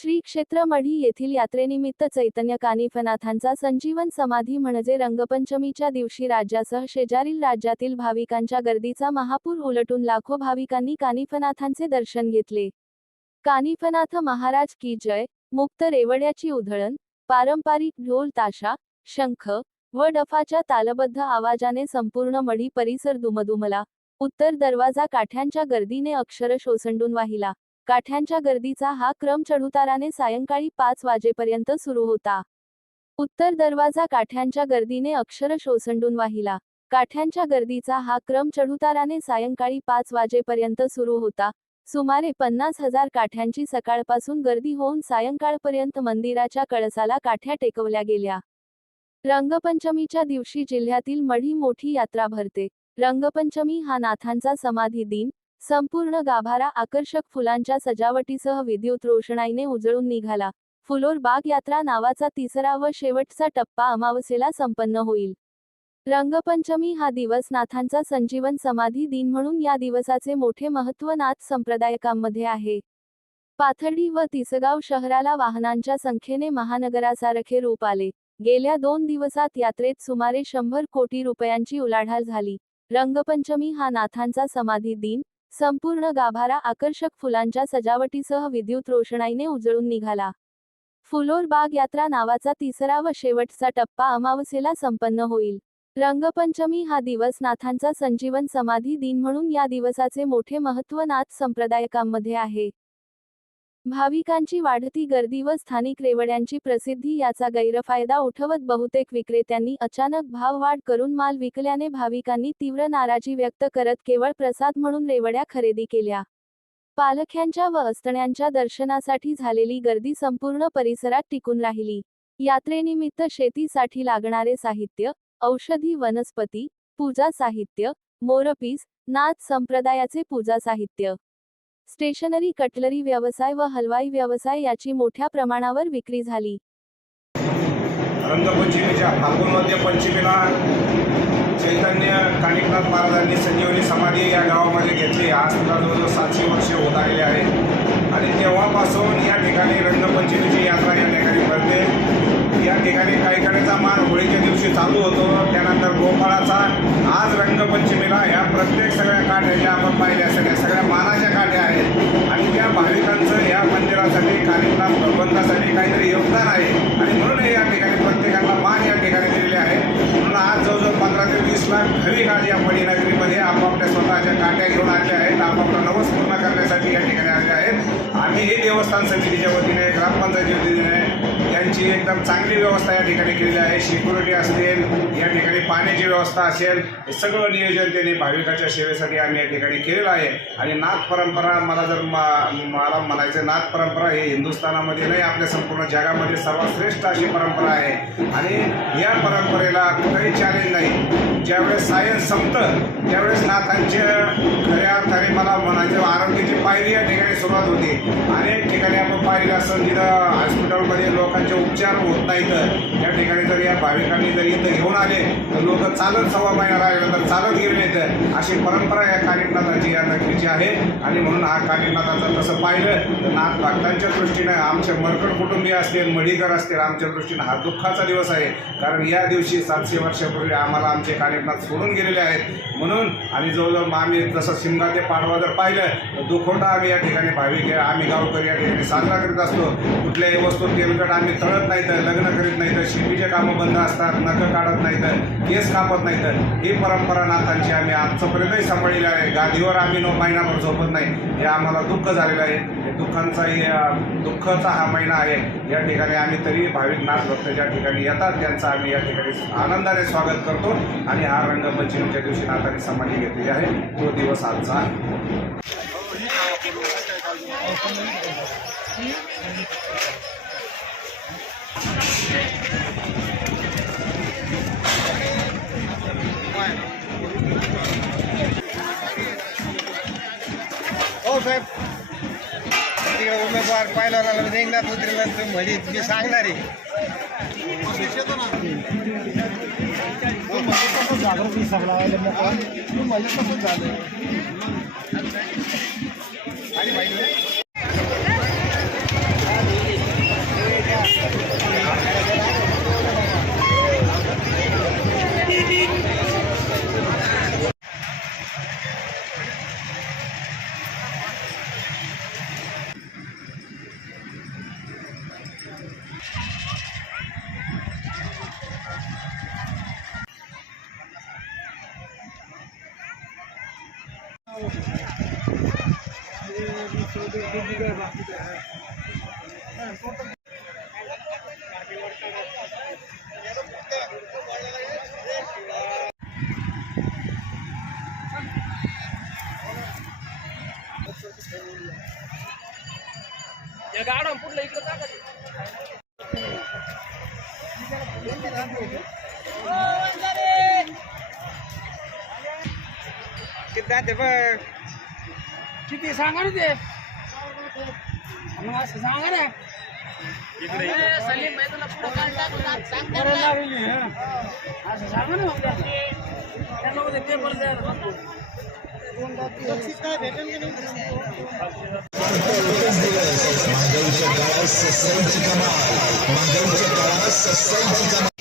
श्री क्षेत्र मढी येथील यात्रेनिमित्त चैतन्य कानिफनाथांचा संजीवन समाधी म्हणजे रंगपंचमीच्या दिवशी राज्यासह शेजारील राज्यातील भाविकांच्या गर्दीचा महापूर उलटून लाखो भाविकांनी कानिफनाथांचे दर्शन घेतले. कानिफनाथ महाराज की जय मुक्त रेवड्याची उधळण पारंपरिक ढोल ताशा शंख व डफाच्या तालबद्ध आवाजाने संपूर्ण मढी परिसर दुमदुमला उत्तर दरवाजा काठ्यांच्या गर्दीने अक्षर शोसंडून वाहिला. काठ्यांच्या गर्दीचा हा क्रम चढउताराने सायंकाळी पाच वाजेपर्यंत सुरू होता. उत्तर दरवाजा काठ्यांच्या गर्दीने अक्षर शोसंडून वाहिला. काठ्यांच्या गर्दीचा हा क्रम चढउताराने सायंकाळी पाच वाजेपर्यंत सुरू होता. सुमारे पन्नास हजार काठ्यांची सकाळपासून गर्दी होऊन सायंकाळपर्यंत मंदिराच्या कळसाला काठ्या टेकवल्या गेल्या. रंगपंचमीच्या दिवशी जिल्ह्यातील मढी मोठी यात्रा भरते. रंगपंचमी हा नाथांचा समाधी दिन. संपूर्ण गाभारा आकर्षक फुलांच्या सजावटीसह विद्युत रोषणाईने उजळून निघाला. फुलोर बाग यात्रा नावाचा तिसरा व शेवटचा टप्पा अमावस्येला संपन्न होईल. रंगपंचमी हा दिवस नाथांचा संजीवन समाधी दिन म्हणून या दिवसाचे मोठे महत्त्व नाथ संप्रदायकांमध्ये आहे. पाथर्डी व तिसगाव शहराला वाहनांच्या संख्येने महानगरासारखे रूप आले. गेल्या दोन दिवसात यात्रेत सुमारे शंभर कोटी रुपयांची उलाढाल झाली. रंगपंचमी हा नाथांचा समाधी दिन संपूर्ण गाभारा आकर्षक फुलांच्या सजावटीसह विद्युत रोषणाईने उजळून निघाला. फुलोर बाग यात्रा नावाचा तिसरा व शेवटचा टप्पा अमावस्येला संपन्न होईल. रंगपंचमी हा दिवस नाथांचा संजीवन समाधी दिन म्हणून या दिवसाचे मोठे महत्त्व नाथ संप्रदायकांमध्ये आहे. भाविकांची वाढती गर्दी व स्थानिक रेवड्यांची प्रसिद्धी याचा गैरफायदा उठवत बहुतेक विक्रेत्यांनी अचानक भाववाढ करून माल विकल्याने भाविकांनी तीव्र नाराजी व्यक्त करत केवळ प्रसाद म्हणून रेवड्या खरेदी केल्या. पालख्यांच्या व अस्तण्यांच्या दर्शनासाठी झालेली गर्दी संपूर्ण परिसरात टिकून राहिली. यात्रेनिमित्त शेतीसाठी लागणारे साहित्य औषधी वनस्पती पूजा साहित्य मोरपीस नाथ संप्रदायाचे पूजा साहित्य स्टेशनरी कटलरी व्यवसाय व हलवाई व्यवसाय याची मोठ्या प्रमाणावर विक्री झाली. रंगपंचमीच्या फाल्गुन मध्य पंचमीला चैतन्य कानिकनाथ महाराजांनी संजीवनी समाधी या गावामध्ये घेतली. आज सुद्धा जवळजवळ सातशे वर्षे होत आलेले आहे. आणि तेव्हापासून या ठिकाणी रंगपंचमीची यात्रा या ठिकाणी भरते. या ठिकाणी काही कडेचा मान होळीच्या दिवशी चालू होतो. त्यानंतर गोपाळाचा आज रंगपंचमीला या प्रत्येक सगळ्या काठ्याच्या आपण पाहिल्या सगळ्या सगळ्या माना काठ्या आहेत आणि त्या भाविकांचं या मंदिरासाठी कानिकनाथ भगवंतासाठी काहीतरी योगदान आहे. आणि म्हणून या ठिकाणी प्रत्येकाला मान या ठिकाणी दिलेले आहे. म्हणून आज जवळजवळ पंधरा ते वीस लाख घरी आज या मणिनगरीमध्ये आपापल्या स्वतःच्या काट्या घेऊन आले आहेत. आपापला नवस पूर्ण करण्यासाठी या ठिकाणी आले आहेत. आम्ही हे देवस्थान समितीच्या वतीने ग्राम त्यांची एकदम चांगली व्यवस्था या ठिकाणी केलेली आहे. सिक्युरिटी असेल या ठिकाणी पाण्याची व्यवस्था असेल हे सगळं नियोजन त्यांनी भाविकाच्या सेवेसाठी आम्ही या ठिकाणी केलेलं आहे. आणि नाथ परंपरा मला जर मा- मला म्हणायचं नाथ परंपरा हे हिंदुस्थानामध्ये नाही आपल्या संपूर्ण जगामध्ये सर्वात श्रेष्ठ अशी परंपरा आहे. आणि या परंपरेला कुठेही चॅलेंज नाही. ज्यावेळेस सायन्स संपतं त्यावेळेस नाथांच्या खऱ्या अर्थाने मला म्हणायचं आरोग्याची पायरी या ठिकाणी सुरुवात होती. अनेक ठिकाणी आपण पाहिलं असं जिथं हॉस्पिटलमध्ये लोकांचे उपचार होत नाहीत या ठिकाणी जर या भाविकांनी जर इथं घेऊन आले तर लोक चालत सव्वा महिना तर चालत गेले येतं अशी परंपरा या कानिकनाथाची या नगरीची आहे. आणि म्हणून हा कानिकनाथाचं तसं पाहिलं तर नाथ भक्तांच्या दृष्टीनं आमचे मरकड कुटुंबीय असतील मडीकर असतील आमच्या दृष्टीनं हा दुःखाचा दिवस आहे. कारण या दिवशी सातशे वर्षापूर्वी आम्हाला आमचे कानिकनाथ सोडून गेलेले आहेत. म्हणून आणि जवळजवळ आम्ही जसं शिमगा ते पाडवा जर पाहिलं तर दुखोटा आम्ही या ठिकाणी भाविक आम्ही गावकरी या ठिकाणी साजरा करीत असतो. कुठल्याही वस्तू तेलकट आम्ही तळ नाही तर लग्न करीत नाहीत शिल्पीचे कामं बंद असतात नखं काढत नाही तर केस कापत नाही तर ही परंपरा नाथांची आम्ही आजपर्यंतही सांभाळलेली आहे. गादीवर आम्ही नो महिनाभर झोपत नाही. हे आम्हाला दुःख झालेलं आहे. दुःखांचाही दुःखाचा हा महिना आहे. या ठिकाणी आम्ही तरी भाविक नाथ भक्त ज्या ठिकाणी येतात त्यांचा आम्ही या ठिकाणी आनंदाने स्वागत करतो आणि हा रंगपंचमीच्या दिवशी नाथांनी समाधी घेतलेली आहे. तो दिवस आजचा आहे. तिकडे उमेदवार पाहिला लागला रेंगणात उतरल्यानंतर म्हणीत मी सांगणार आहे. आणि गाडा पुढलं इकडं टाका जाते बघ. किती सांगा ना ते. मग असं सांगा ना. करायला लागली, हं. असं सांगा ना मग त्या. त्यांना उद्या पेपर द्यायला सांगतो. महागाईच्या काळात ससाईची कमाल. महागाईच्या काळात ससाईची कमाल.